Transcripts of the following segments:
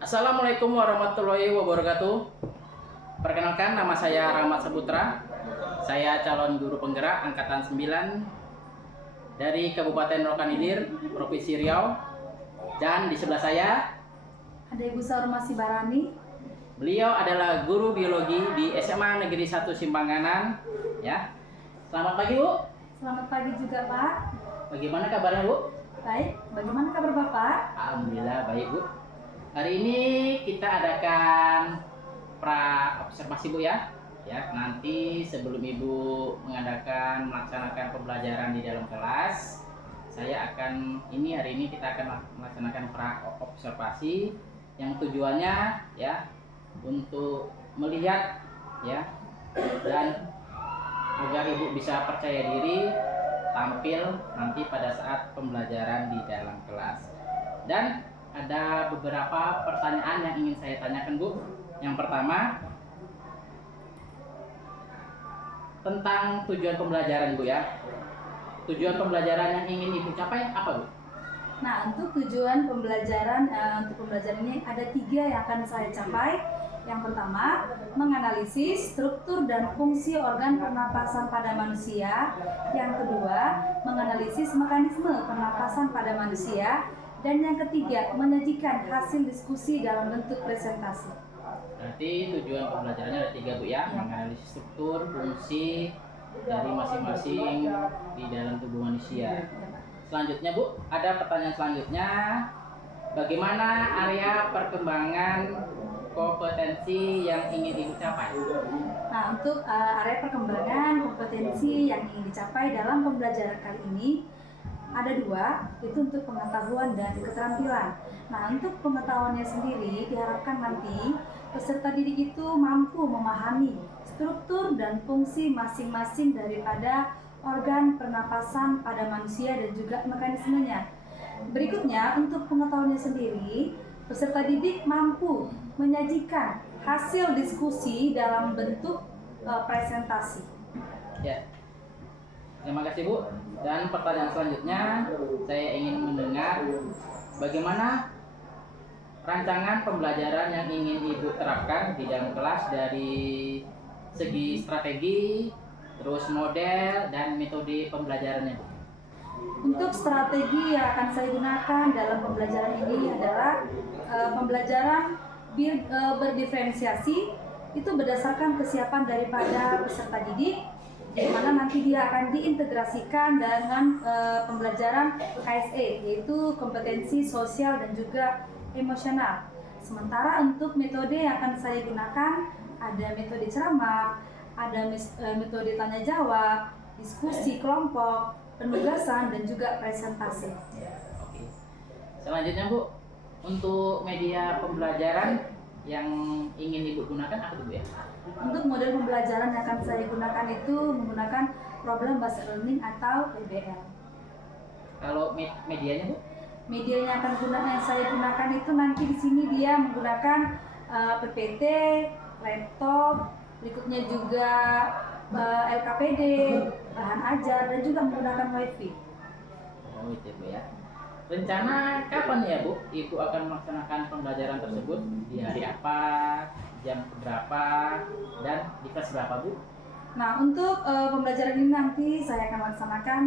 Assalamualaikum warahmatullahi wabarakatuh. Perkenalkan, nama saya Rahmat Saputra. Saya calon guru penggerak angkatan 9 dari Kabupaten Rokan Hilir, Provinsi Riau. Dan di sebelah saya ada Ibu Saurmasi Barani. Beliau adalah guru biologi di SMA Negeri 1 Simpanganan. Ya. Selamat pagi, Bu. Selamat pagi juga, Pak. Bagaimana kabarnya, Bu? Baik, bagaimana kabar Bapak? Alhamdulillah baik, Bu. Hari ini kita adakan pra observasi, Bu, ya. Ya, nanti sebelum Ibu melaksanakan pembelajaran di dalam kelas, hari ini kita akan melaksanakan pra observasi yang tujuannya ya untuk melihat ya dan agar Ibu bisa percaya diri tampil nanti pada saat pembelajaran di dalam kelas. Dan ada beberapa pertanyaan yang ingin saya tanyakan, Bu. Yang pertama, tentang tujuan pembelajaran, Bu, ya. Tujuan pembelajaran yang ingin Ibu capai apa, Bu? Nah, untuk tujuan pembelajaran ini ada 3 yang akan saya capai. Yang pertama, menganalisis struktur dan fungsi organ pernapasan pada manusia. Yang kedua, menganalisis mekanisme pernapasan pada manusia. Dan yang ketiga, menyajikan hasil diskusi dalam bentuk presentasi. Berarti tujuan pembelajarannya ada 3, Bu, ya. Menganalisis struktur, fungsi dari masing-masing di dalam tubuh manusia. Selanjutnya, Bu, ada pertanyaan selanjutnya. Bagaimana area perkembangan kompetensi yang ingin Ibu capai? Nah, untuk area perkembangan kompetensi yang ingin dicapai dalam pembelajaran kali ini ada 2, itu untuk pengetahuan dan keterampilan. Nah, untuk pengetahuannya sendiri diharapkan nanti peserta didik itu mampu memahami struktur dan fungsi masing-masing daripada organ pernapasan pada manusia dan juga mekanismenya. Berikutnya, untuk pengetahuannya sendiri, peserta didik mampu menyajikan hasil diskusi dalam bentuk presentasi. Ya. Terima kasih, Bu. Dan pertanyaan selanjutnya, saya ingin mendengar bagaimana rancangan pembelajaran yang ingin Ibu terapkan di dalam kelas dari segi strategi, terus model, dan metode pembelajarannya, Bu. Untuk strategi yang akan saya gunakan dalam pembelajaran ini adalah pembelajaran berdiferensiasi, itu berdasarkan kesiapan daripada peserta didik, di mana nanti dia akan diintegrasikan dengan pembelajaran KSE, yaitu kompetensi sosial dan juga emosional. Sementara untuk metode yang akan saya gunakan ada metode ceramah, ada metode tanya jawab, diskusi kelompok, penugasan, dan juga presentasi. Oke. Selanjutnya, Bu, untuk media pembelajaran yang ingin Ibu gunakan apa, Bu, ya? Untuk model pembelajaran yang akan saya gunakan itu menggunakan problem based learning atau PBL. Kalau medianya, Bu? Media yang saya gunakan itu nanti di sini dia menggunakan PPT, laptop, berikutnya juga LKPD, bahan ajar, dan juga menggunakan WiFi. Oh, itu, Bu, ya. Rencana kapan ya, Bu, Ibu akan melaksanakan pembelajaran tersebut? Di hari apa, jam berapa, dan di kelas berapa, Bu? Nah, untuk pembelajaran ini nanti saya akan laksanakan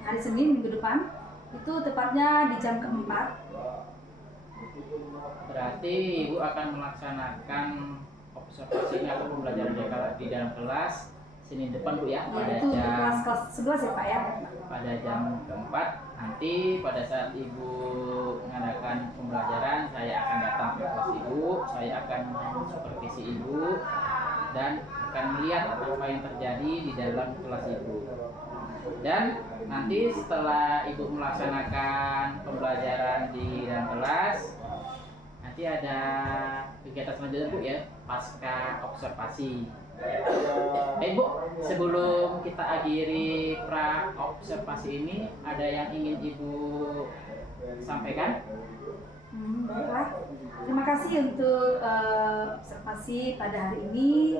hari Senin minggu depan, itu tepatnya di jam keempat. Berarti Ibu akan melaksanakan observasi atau pembelajaran di dalam kelas Senin depan, Bu, ya? Pada itu jam kelas 11 ya, Pak, ya? Pada jam keempat. Nanti pada saat Ibu mengadakan pembelajaran, saya akan datang ke kelas Ibu, saya akan supervisi Ibu, dan akan melihat apa yang terjadi di dalam kelas Ibu. Dan nanti setelah Ibu melaksanakan pembelajaran di dalam kelas, nanti ada kegiatan selanjutnya, Bu, ya, pasca observasi. Bu, sebelum kita akhiri pra observasi ini, ada yang ingin Ibu sampaikan? Baiklah, terima kasih untuk observasi pada hari ini,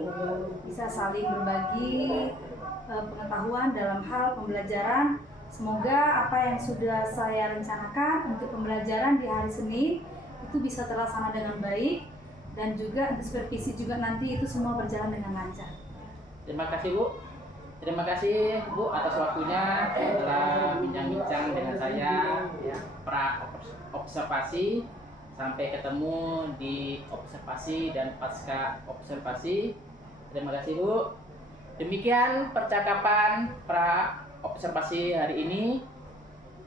bisa saling berbagi pengetahuan dalam hal pembelajaran. Semoga apa yang sudah saya rencanakan untuk pembelajaran di hari Senin itu itu bisa terlaksana dengan baik, dan juga supervisi juga nanti itu semua berjalan dengan lancar. Terima kasih Bu. Terima kasih Bu atas waktunya telah bincang-bincang dengan saya ya, pra observasi. Sampai ketemu di observasi dan pasca observasi. Terima kasih Bu. Demikian percakapan pra observasi hari ini.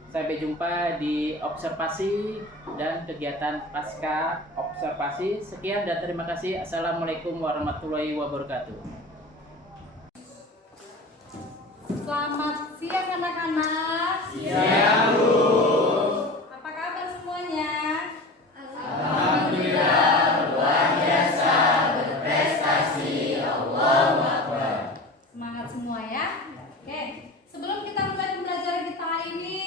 Sampai jumpa di observasi dan kegiatan pasca observasi. Sekian dan terima kasih. Assalamualaikum warahmatullahi wabarakatuh. Selamat siang anak-anak. Siang, Bu. Apa kabar semuanya? Alhamdulillah, luar biasa, berprestasi, Allahu Akbar. Semangat semua ya. Oke, sebelum kita mulai pembelajaran kita hari ini,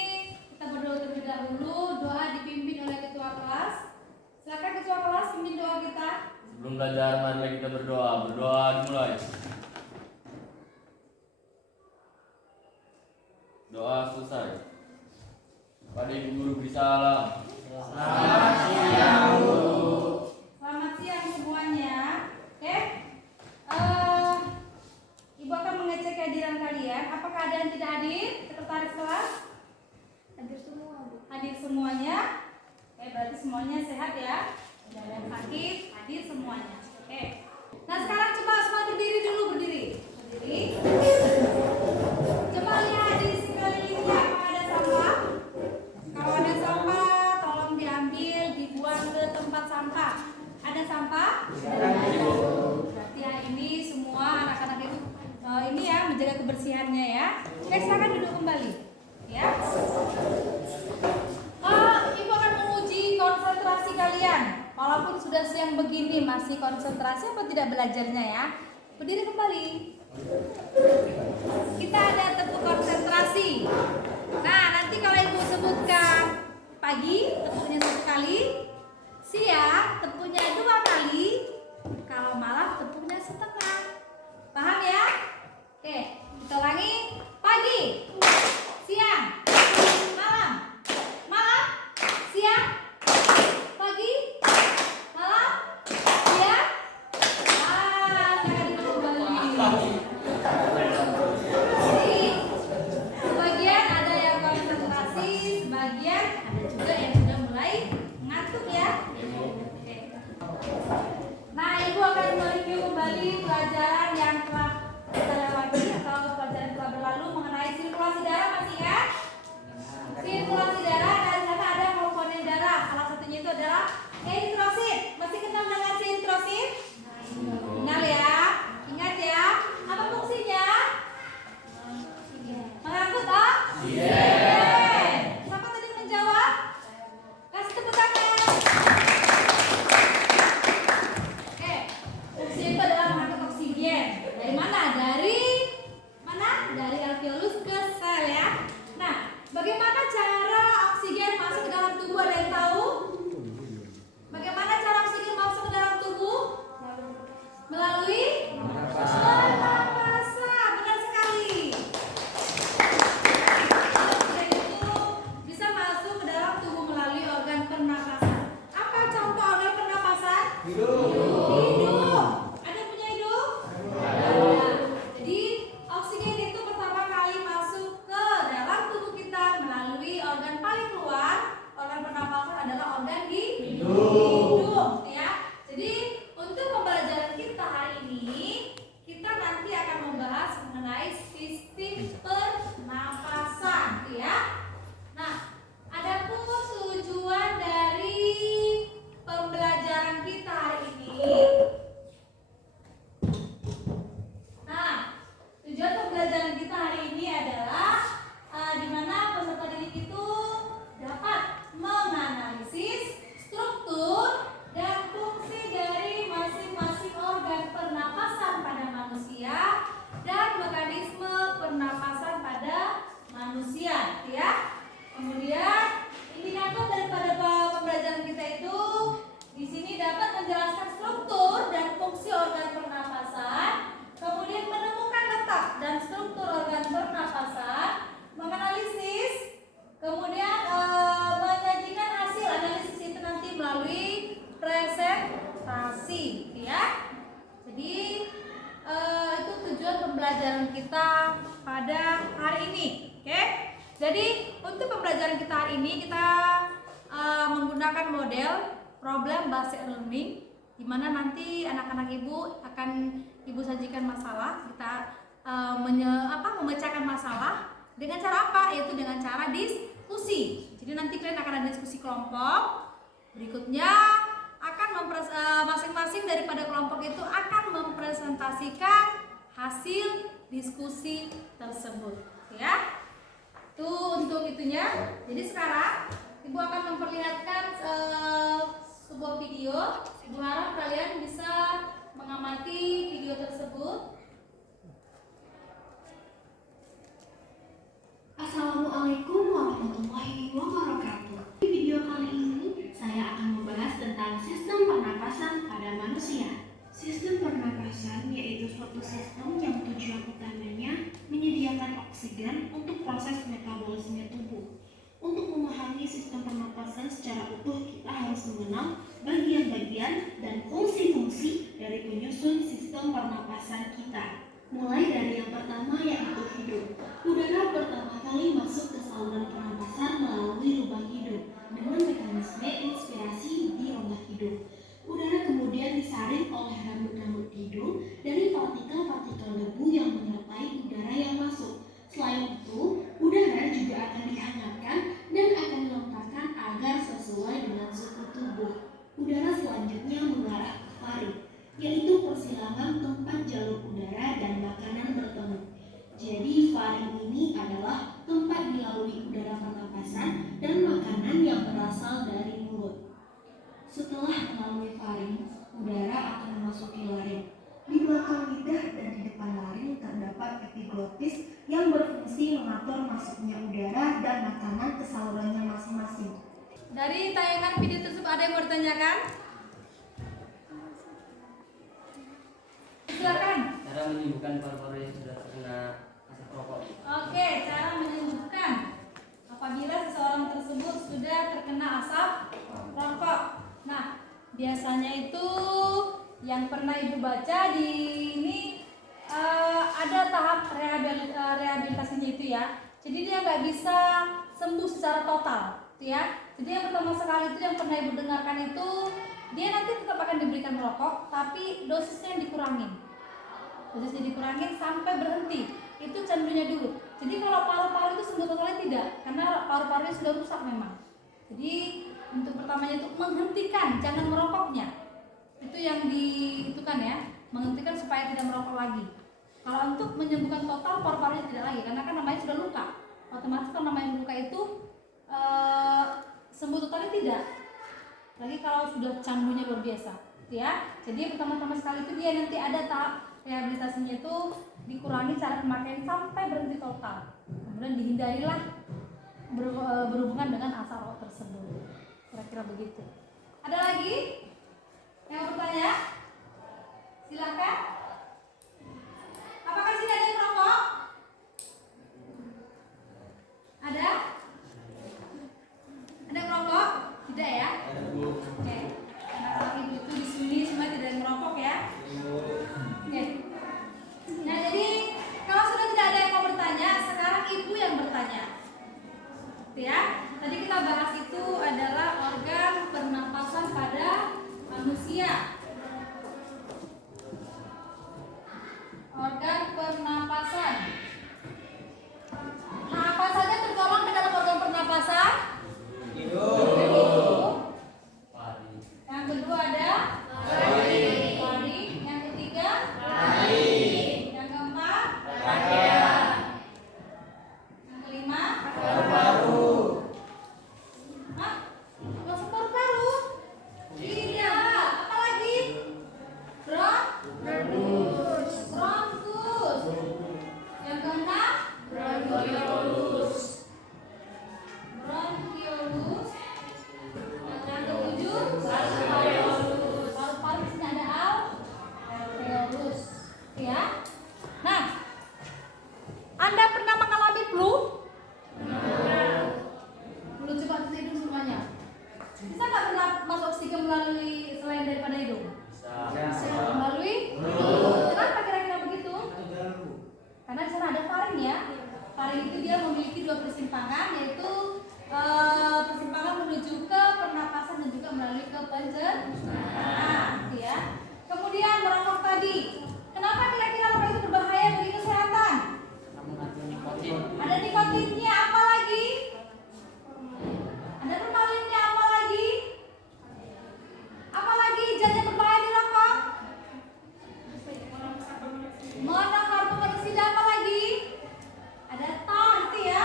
kita berdoa terlebih dahulu. Doa dipimpin oleh ketua kelas. Silakan ketua kelas pimpin doa kita. Sebelum belajar, mari kita berdoa. Berdoa dimulai. Doa selesai. Pada Ibu Guru beri salam. Selamat siang, Bu. Selamat siang semuanya. Oke. Ibu akan mengecek kehadiran kalian. Apakah ada yang tidak hadir? Sekretaris kelas? Hadir semua, Bu. Hadir semuanya. Oke, berarti semuanya sehat ya. Tidak ada yang sakit, hadir semuanya. Oke. Nah, sekarang coba semua berdiri dulu, berdiri. Berdiri. Coba lihat di sekelilingnya apakah ada sampah. Kalau ada sampah, tolong diambil, dibuang ke tempat sampah. Ada sampah? Berarti hari ini semua anak-anak itu ini ya menjaga kebersihannya ya. Oke, silakan duduk kembali. Ya. Ibu akan menguji konsentrasi kalian. Walaupun sudah siang begini masih konsentrasi apa tidak belajarnya ya? Berdiri kembali. Kita ada tepuk konsentrasi. Nah, nanti kalau ibu sebutkan pagi, tepuknya 1 kali. Siang, tepuknya 2 kali. Kalau malam, tepuknya 1/2. Paham ya? Oke, kita ulangi. Pagi, siang, malam. Malam, siang, pagi, malam, siang. Jangan duduk kembali. Jadi, sebagian ada yang konsentrasi, sebagian ada juga yang sudah mulai ngantuk ya. Oke. Nah, ibu akan mereview kembali pelajaran yang telah kita lewati atau pelajaran telah berlalu mengenai sirkulasi darah, masih ingat? Sirkulasi darah, dan di sana ada komponen darah. Salah satunya itu adalah eritrosit. Masih kenal dengan eritrosit? Kenal ya? Ingat ya? Apa fungsinya? Mengangkut toh? Siapa tadi menjawab? Kasih tepuk tangan. Oke, fungsinya itu adalah mengangkut oksigen. Dari mana? Dari mana? Dari alveolus ke sel ya. Nah, bagaimana cara oksigen masuk ke dalam tubuh? Ada yang tahu? Bagaimana cara oksigen masuk ke dalam tubuh? Melalui pernapasan. Benar sekali. Oksigen itu bisa masuk ke dalam tubuh melalui organ pernapasan. Apa contoh organ pernapasan? Hidung. Ada yang punya hidung? Ada. Jadi oksigen itu pertama kali masuk ke dalam tubuh kita melalui organ paling luar. Organ pernapasan adalah organ di hidung ya. Jadi untuk pembelajaran kita hari ini, kita nanti akan membahas mengenai sistem pernapasan ya. Nah, adapun tujuan dari pembelajaran kita hari ini pada hari ini. Oke? Jadi untuk pembelajaran kita hari ini kita menggunakan model problem based learning, di mana nanti anak-anak ibu akan ibu sajikan masalah, kita memecahkan masalah dengan cara apa? Yaitu dengan cara diskusi. Jadi nanti kalian akan ada diskusi kelompok. Berikutnya akan masing-masing daripada kelompok itu akan mempresentasikan hasil diskusi tersebut, ya. Itu untuk itunya. Jadi sekarang ibu akan memperlihatkan sebuah video. Ibu harap kalian bisa mengamati video tersebut. Assalamualaikum warahmatullahi wabarakatuh. Di video kali ini saya akan membahas tentang sistem pernapasan pada manusia. Sistem pernapasan yaitu suatu sistem yang tujuan utamanya menyediakan oksigen untuk proses metabolisme tubuh. Untuk memahami sistem pernapasan secara utuh, kita harus mengenal bagian-bagian dan fungsi-fungsi dari penyusun sistem pernapasan kita. Mulai dari yang pertama yaitu hidung. Udara pertama kali masuk ke saluran pernapasan melalui lubang hidung dengan mekanisme inspirasi di rongga hidung. Udara kemudian disaring oleh rambut-rambut hidung dari partikel-partikel debu yang menyertai udara yang masuk. Selain itu, udara juga akan dihangatkan dan akan dilontarkan agar sesuai dengan suhu tubuh. Udara selanjutnya mengarah ke faring, yaitu persilangan tempat jalur udara dan makanan bertemu. Jadi faring ini adalah tempat dilalui udara pernapasan dan makanan yang berasal dari mulut. Setelah melalui faring, udara akan memasuki laring. Di belakang lidah dan di depan laring terdapat epiglotis yang berfungsi mengatur masuknya udara dan makanan ke salurannya masing-masing. Dari tayangan video tersebut ada yang mau ditanyakan? Silakan. Cara menyembuhkan paru-paru yang sudah terkena asap rokok. Oke, cara menyembuhkan apabila seseorang tersebut sudah terkena asap rokok. Nah, biasanya itu yang pernah ibu baca di ini ada tahap rehabilitasinya itu ya. Jadi dia nggak bisa sembuh secara total, gitu ya. Jadi yang pertama sekali itu yang pernah ibu dengarkan itu dia nanti tetap akan diberikan rokok, tapi dosisnya dikurangin. Dosisnya dikurangin sampai berhenti. Itu candunya dulu. Jadi kalau paru-paru itu sembuh totalnya tidak, karena paru-parunya sudah rusak memang. Jadi untuk pertamanya itu menghentikan, jangan merokoknya. Itu yang diitukan ya, menghentikan supaya tidak merokok lagi. Kalau untuk menyembuhkan total paru-parunya tidak lagi, karena kan namanya sudah luka. Otomatis kalau namanya luka itu sembuh totalnya tidak. Lagi kalau sudah candunya luar biasa, gitu ya. Jadi pertama-tama sekali itu dia nanti ada tahap rehabilitasinya itu dikurangi cara pemakaian sampai berhenti total. Kemudian dihindarilah berhubungan dengan asap rokok tersebut. Kira-kira begitu. Ada lagi yang bertanya? Silakan. Apakah sini ada yang merokok? Ada? Ada yang merokok? Tidak ya? Oke. Anak-anak ibu itu di sini semua tidak ada yang merokok ya? Oke. Nah, jadi kalau sudah tidak ada yang mau bertanya, sekarang ibu yang bertanya. Gitu ya. Tadi kita bahas itu adalah organ pernapasan pada manusia. Organ pernapasan. Nah, apa saja tergolong ke dalam organ pernapasan? Hidung. Yang kedua ada faring. Yang ketiga yang keempat yang kelima paru-paru. Hah? Masuk paru-paru? Tidak. Apa lagi? Bronkus. Yang keenam bronkiolus. Yang ketujuh alveolus. Paru-paru di sini ada alveolus. Ya. Nah, Anda pernah mengalami flu? Flu coba tutup hidung semuanya. Bisa nggak pernah masuk oksigen melalui selain daripada hidung? Bisa. Melalui mulut. Kenapa kira-kira begitu? Karena di sana ada faring ya. buzzer? Nah, gitu ya. Kemudian merokok tadi. Kenapa kira-kira rokok itu berbahaya bagi kesehatan? Ada nikotinnya, apa lagi? Ada nikotinnya, apa lagi? Apa lagi zat yang berbahaya di rokok? Monokarbomonoksida, apa lagi? Ada tar itu ya.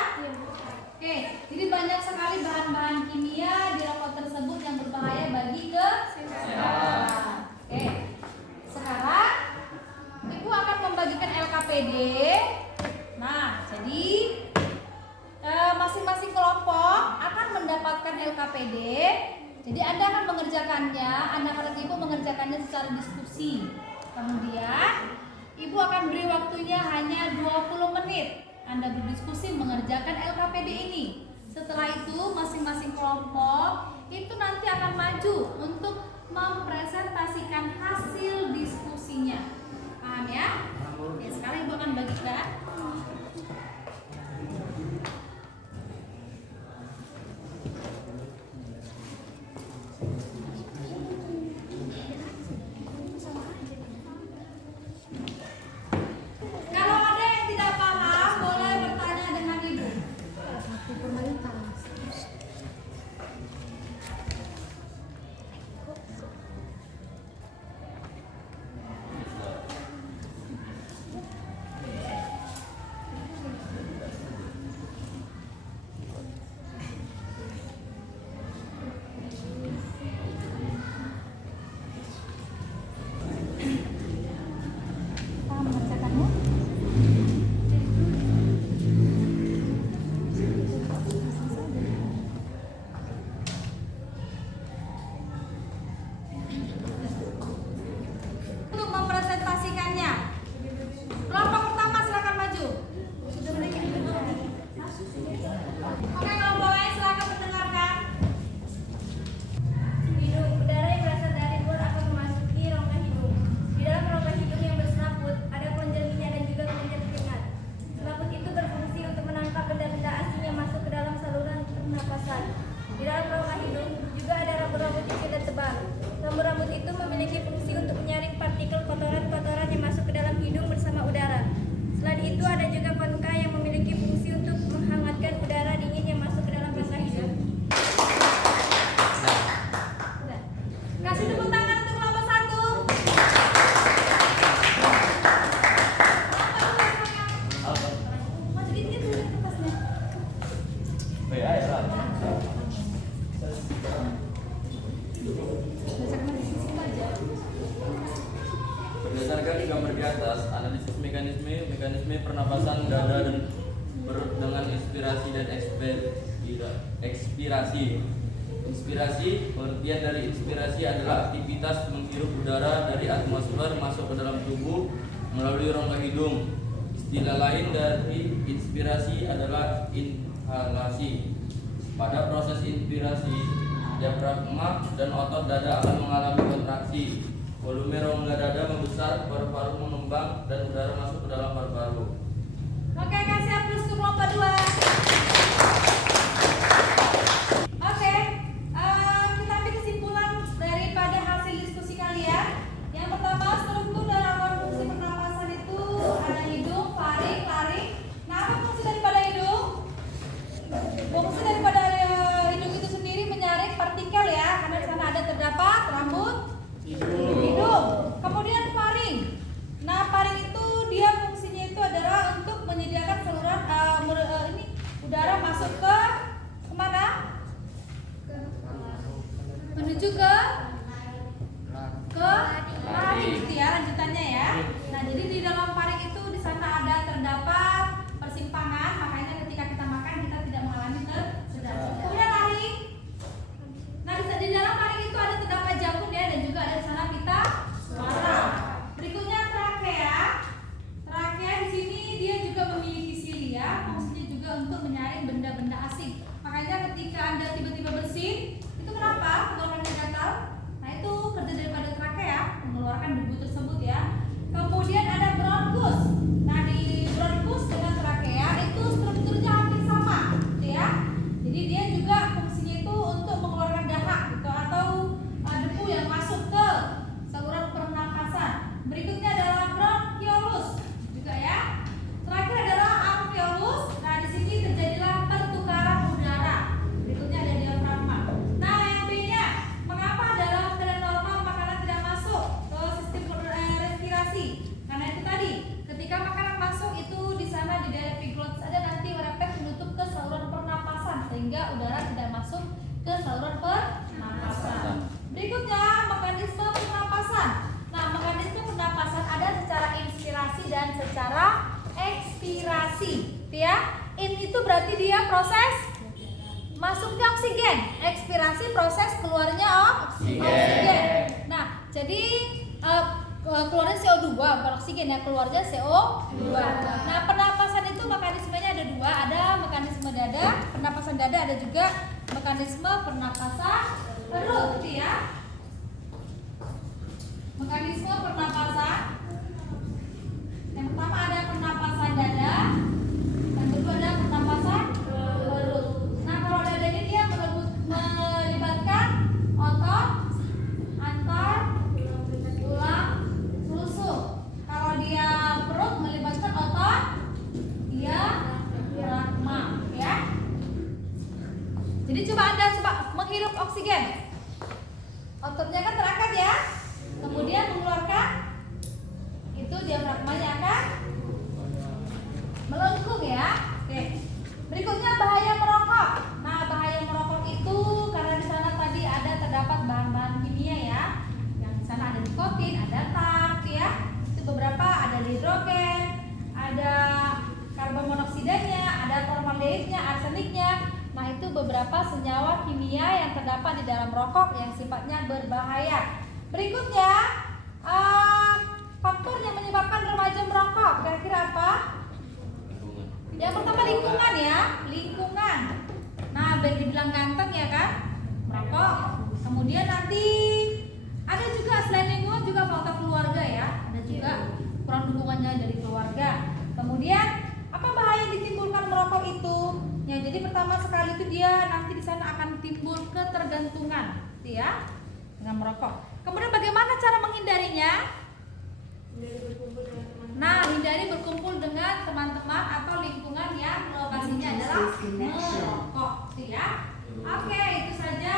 Oke, jadi banyak sekali bahan-bahan kimia di rokok tersebut yang berbahaya bagi kesehatan. Oke, sekarang Ibu akan membagikan LKPD. Nah, jadi masing-masing kelompok akan mendapatkan LKPD. Jadi Anda akan mengerjakannya, anak-anak Ibu mengerjakannya secara diskusi. Kemudian Ibu akan beri waktunya hanya 20 menit. Anda berdiskusi mengerjakan LKPD ini. Setelah itu masing-masing kelompok itu nanti akan maju untuk mempresentasikan hasil diskusinya. Paham ya? Oke, sekarang Ibu akan bagikan. Kalau ada yang tidak paham, boleh bertanya dengan Ibu. Paham mengerjakannya? Untuk mempresentasikannya, kelompok pertama silakan maju. Oke, kelompok lain silakan mendengarkan. Hidung, udara yang berasal dari luar akan memasuki rongga hidung. Di dalam rongga hidung yang berselaput, ada kelenjar minyak dan juga kelenjar keringat. Selaput itu berfungsi untuk menangkap benda-benda asing yang masuk ke dalam saluran pernapasan. Di dalam rongga hidung juga ada rambut-rambut kecil dan tebal. Rambut-rambut itu memiliki fungsi untuk menyaring partikel kotoran-kotoran yang masuk ke dalam hidung bersama udara. Selain itu ada juga konka yang memiliki fungsi untuk menghangatkan udara dingin yang masuk ke dalam rongga hidung. Udah. Kasih tepuk tangan untuk kelompok 1. Apa? Masukin gitu kertasnya. Ya, ya lah. Bacakan di sisi aja. Berdasarkan gambar di atas, analisis mekanisme pernapasan dada dan dengan inspirasi dan ekspirasi. Inspirasi, pengertian dari inspirasi adalah aktivitas menghirup udara dari atmosfer masuk ke dalam tubuh melalui rongga hidung. Istilah lain dari inspirasi adalah inhalasi. Pada proses inspirasi, diafragma dan otot dada akan mengalami kontraksi. Volume rongga dada membesar, paru-paru mengembang, dan udara masuk ke dalam paru-paru. Oke, kasih aplaus untuk kelompok 2. Oke, kita ambil kesimpulan daripada hasil diskusi kalian. Yang pertama, struktur dan rangkaian fungsi pernapasan itu ada hidung, faring, laring. Nah, apa fungsi daripada hidung? Fungsi daripada hidung itu sendiri menyaring partikel ya, karena di sana ada terdapat rambut hidung. Kemudian faring. Nah, faring itu dia fungsinya itu adalah berarti dia proses masuknya oksigen, ekspirasi proses keluarnya oksigen. Nah, jadi keluarnya CO2 bukan oksigen ya, keluarnya CO2. Nah, pernapasan itu mekanismenya ada dua, ada mekanisme dada, pernapasan dada, ada juga mekanisme pernapasan perut gitu ya. Mekanisme pernapasan yang pertama ada pernapasan dada, yang kedua ada pernapasan perut. Nah, kalau dada ini dia melibatkan otot antar tulang rusuk. Kalau dia perut melibatkan otot diafragma ya. Jadi coba Anda menghirup oksigen. Ototnya kan terangkat ya. Kemudian mengeluarkan itu diafragmanya akan melengkung ya. Oke. Berikutnya bahaya merokok. Nah, bahaya merokok itu karena di sana tadi ada terdapat bahan-bahan kimia ya. Yang di sana ada nikotin, ada tar ya. Itu beberapa ada hidrogen, ada karbon monoksidanya, ada formaldehyidnya, arseniknya. Nah, itu beberapa senyawa kimia yang terdapat di dalam rokok yang sifatnya berbahaya. Berikutnya, faktor yang menyebabkan remaja merokok, kira-kira apa? Yang pertama lingkungan ya, lingkungan. Nah, biar dibilang ganteng ya kan, merokok. Kemudian nanti ada juga selain lingkungan juga faktor keluarga ya, ada juga kurang dukungannya dari keluarga. Kemudian apa bahaya yang ditimbulkan merokok itu? Ya, jadi pertama sekali itu dia nanti di sana akan timbul ketergantungan, gitu ya, dengan merokok. Kemudian bagaimana cara menghindarinya? Nah, hindari berkumpul dengan teman-teman atau lingkungan yang lokasinya adalah merokok, gitu ya. Oke, itu saja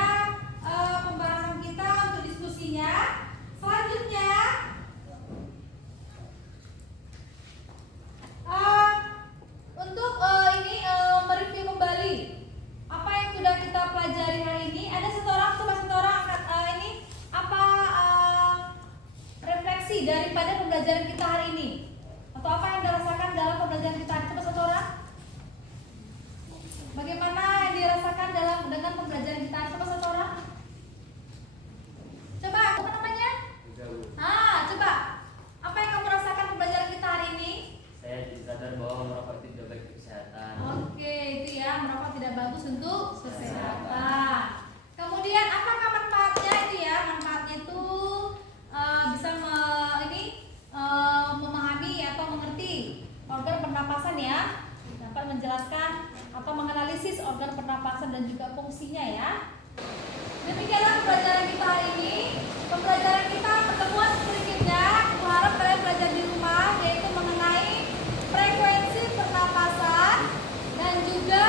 pembahasan kita untuk diskusinya. Selanjutnya, untuk mereview kembali apa yang sudah kita pelajari hari ini. Ada satu orang angkat ini apa refleksi daripada pembelajaran kita hari ini, atau apa yang dirasakan dalam pembelajaran kita hari ini. Coba satu orang. Bagaimana yang dirasakan dengan pembelajaran kita hari ini? Coba satu orang. Coba, apa namanya? Coba. Apa yang kamu rasakan pembelajaran kita hari ini? Saya jadi sadar bahwa merokok itu tidak baik untuk kesehatan. Oke, itu ya, merokok tidak bagus untuk kesehatan. Kemudian apakah manfaatnya itu ya? Manfaatnya itu bisa memahami atau mengerti organ pernapasan ya, dapat menjelaskan atau menganalisis organ pernapasan dan juga fungsinya ya. Demikianlah pembelajaran kita hari ini. Pembelajaran kita pertemuan berikutnya, aku harap kalian belajar di rumah, yaitu mengenai frekuensi pernapasan dan juga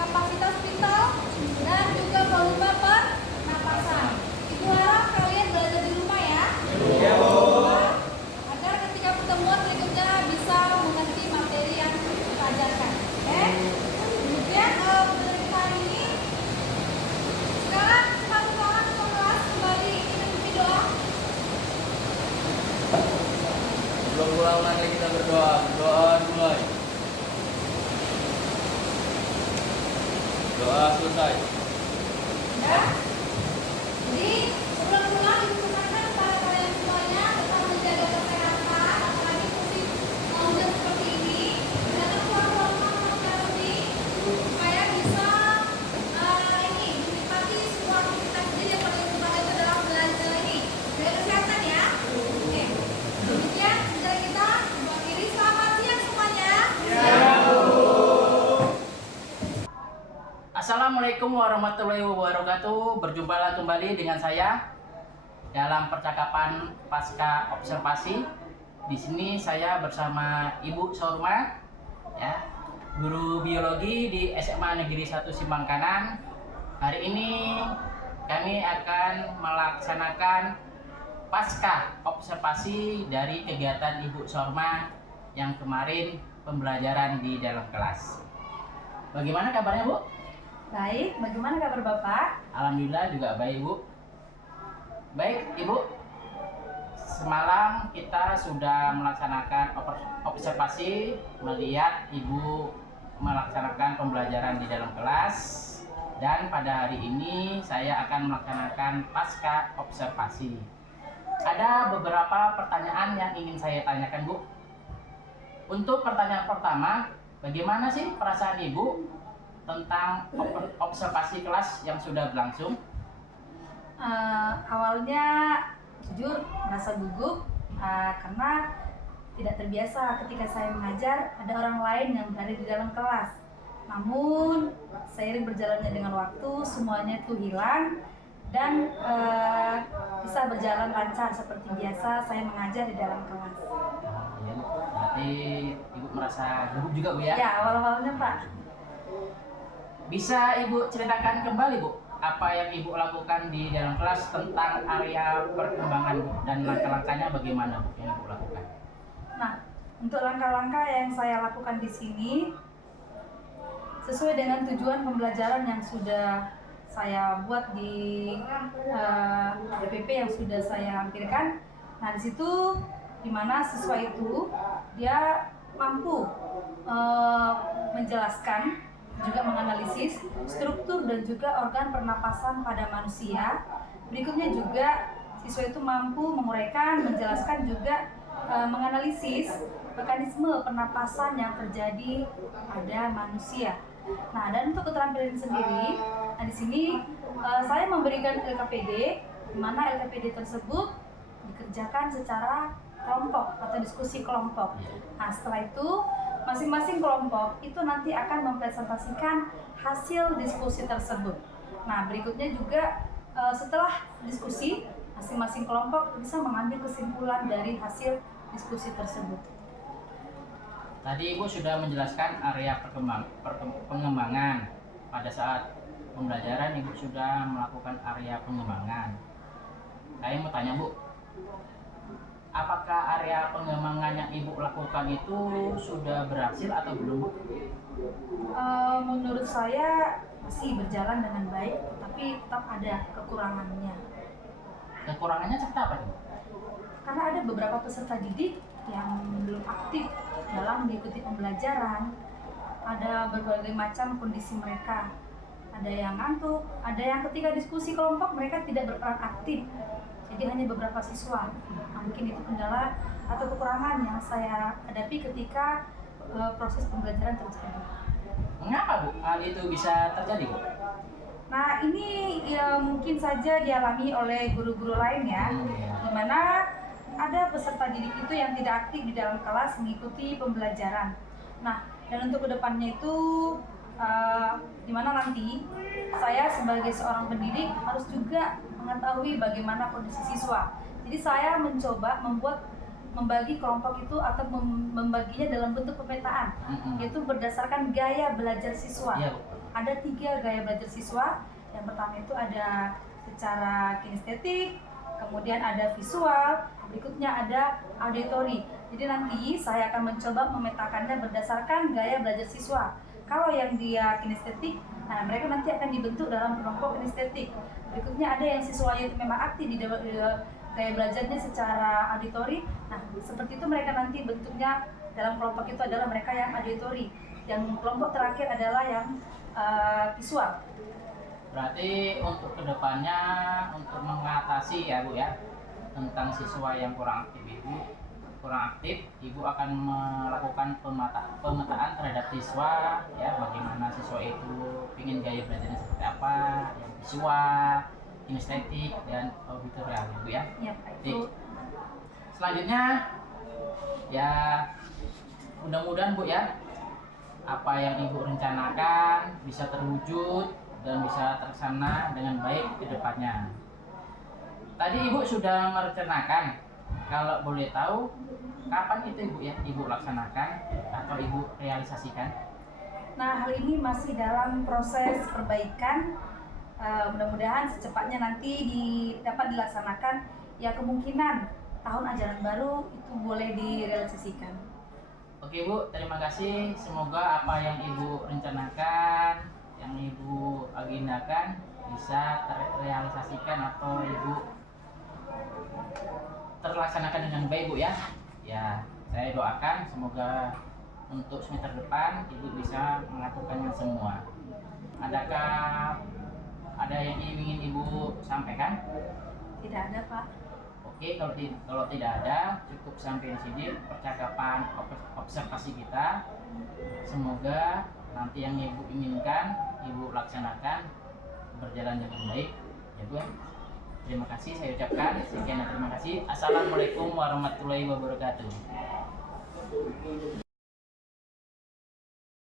kapasitas vital dan juga volume pernapasan. Ibu harap kalian belajar di rumah ya. Agar ketika pertemuan berikutnya bisa mengerti materi yang kita ajarkan. Oke? Kemudian pembelajaran kita hari ini. Sekarang satu orang kelas kembali ikuti doa. Sebelum pulang nanti kita berdoa. Doa mulai. Doa selesai. Ya. Jadi sebelum pulang ibu pesankan kepada kalian semuanya tetap menjaga kesehatan, apalagi musim hujan seperti ini. Jangan keluar rumah lebih supaya bisa menikmati semua aktivitas. Jadi yang paling utama itu adalah belajar ini. Jaga kesehatan ya. Oke. Demikian bicara kita. Ibu akhiri, selamat siang semuanya. Assalamualaikum warahmatullahi wabarakatuh. Berjumpa kembali dengan saya dalam percakapan pasca observasi. Di sini saya bersama Ibu Saurma, ya, guru biologi di SMA Negeri 1 Simpang Kanan. Hari ini kami akan melaksanakan pasca observasi dari kegiatan Ibu Saurma yang kemarin pembelajaran di dalam kelas. Bagaimana kabarnya, Bu? Baik, bagaimana kabar Bapak? Alhamdulillah juga baik, Bu. Baik, Ibu. Semalam kita sudah melaksanakan observasi melihat Ibu melaksanakan pembelajaran di dalam kelas. Dan pada hari ini saya akan melaksanakan pasca observasi. Ada beberapa pertanyaan yang ingin saya tanyakan, Bu. Untuk pertanyaan pertama, bagaimana sih perasaan Ibu tentang observasi kelas yang sudah berlangsung? Awalnya jujur merasa gugup karena tidak terbiasa ketika saya mengajar ada orang lain yang berada di dalam kelas. Namun seiring berjalannya dengan waktu semuanya itu hilang dan bisa berjalan lancar seperti biasa saya mengajar di dalam kelas. Iya, Bu. Berarti Ibu merasa gugup juga, Bu ya? Ya, awal-awalnya Pak. Bisa Ibu ceritakan kembali, Bu, apa yang Ibu lakukan di dalam kelas tentang area perkembangan, Bu, dan langkah-langkahnya bagaimana, Bu, yang Ibu lakukan? Nah, untuk langkah-langkah yang saya lakukan di sini sesuai dengan tujuan pembelajaran yang sudah saya buat di DPP yang sudah saya lampirkan. Nah, di situ dimana siswa itu dia mampu menjelaskan, juga menganalisis struktur dan juga organ pernapasan pada manusia. Berikutnya juga siswa itu mampu menguraikan, menjelaskan juga menganalisis mekanisme pernapasan yang terjadi pada manusia. Nah, dan untuk keterampilan sendiri, nah di sini saya memberikan LKPD, di mana LKPD tersebut dikerjakan secara kelompok atau diskusi kelompok. Nah, setelah itu masing-masing kelompok itu nanti akan mempresentasikan hasil diskusi tersebut. Nah, berikutnya juga setelah diskusi, masing-masing kelompok bisa mengambil kesimpulan dari hasil diskusi tersebut. Tadi Ibu sudah menjelaskan area pengembangan. Pada saat pembelajaran Ibu sudah melakukan area pengembangan. Saya mau tanya, Bu, apakah area pengembangan yang Ibu lakukan itu sudah berhasil atau belum, Bu? Menurut saya masih berjalan dengan baik, tapi tetap ada kekurangannya. Kekurangannya seperti apa, Bu? Karena ada beberapa peserta didik yang belum aktif dalam mengikuti pembelajaran. Ada berbagai macam kondisi mereka. Ada yang ngantuk, ada yang ketika diskusi kelompok mereka tidak berperan aktif. Jadi hanya beberapa siswa. Nah, mungkin itu kendala atau kekurangan yang saya hadapi ketika proses pembelajaran terjadi. Mengapa, Bu, hal itu bisa terjadi, Bu? Nah, ini ya mungkin saja dialami oleh guru-guru lain ya, di mana ada peserta didik itu yang tidak aktif di dalam kelas mengikuti pembelajaran. Nah, dan untuk kedepannya itu di mana nanti saya sebagai seorang pendidik harus juga mengetahui bagaimana kondisi siswa. Jadi saya mencoba membagi kelompok itu atau membaginya dalam bentuk pemetaan, yaitu berdasarkan gaya belajar siswa. Iya, Bu. Ada 3 gaya belajar siswa. Yang pertama itu ada secara kinestetik, kemudian ada visual, berikutnya ada auditory. Jadi nanti saya akan mencoba memetakannya berdasarkan gaya belajar siswa. Kalau yang dia kinestetik, nah mereka nanti akan dibentuk dalam kelompok kinestetik. Berikutnya ada yang siswanya itu memang aktif di gaya belajarnya secara auditory. Nah, seperti itu mereka nanti bentuknya dalam kelompok itu adalah mereka yang auditory. Yang kelompok terakhir adalah yang visual. Berarti untuk kedepannya, untuk mengatasi ya, Bu ya, tentang siswa yang kurang aktif Ibu akan melakukan pemetaan terhadap siswa ya, bagaimana siswa itu ingin gaya belajarnya seperti apa, yang visual, kinestetik, dan auditorial, Bu ya. Ya, Jadi, selanjutnya ya mudah-mudahan, Bu ya, apa yang Ibu rencanakan bisa terwujud dan bisa terlaksana dengan baik ke depannya. Tadi Ibu sudah merencanakan, kalau boleh tahu kapan itu Ibu ya Ibu laksanakan atau Ibu realisasikan? Nah, hal ini masih dalam proses perbaikan. Mudah-mudahan secepatnya nanti dapat dilaksanakan. Ya, kemungkinan tahun ajaran baru itu boleh direalisasikan. Oke, Bu, terima kasih. Semoga apa yang Ibu rencanakan, yang Ibu agendakan bisa terrealisasikan atau Ibu terlaksanakan dengan baik, Bu ya. Ya, saya doakan semoga untuk semester depan Ibu bisa mengaturkannya semua. Adakah ada yang ingin Ibu sampaikan? Tidak ada, Pak. Oke, kalau tidak ada, cukup sampai di sini percakapan observasi kita. Semoga nanti yang Ibu inginkan, Ibu laksanakan berjalan dengan baik. Ya Bu. Terima kasih saya ucapkan. Sekian dan terima kasih. Assalamualaikum warahmatullahi wabarakatuh.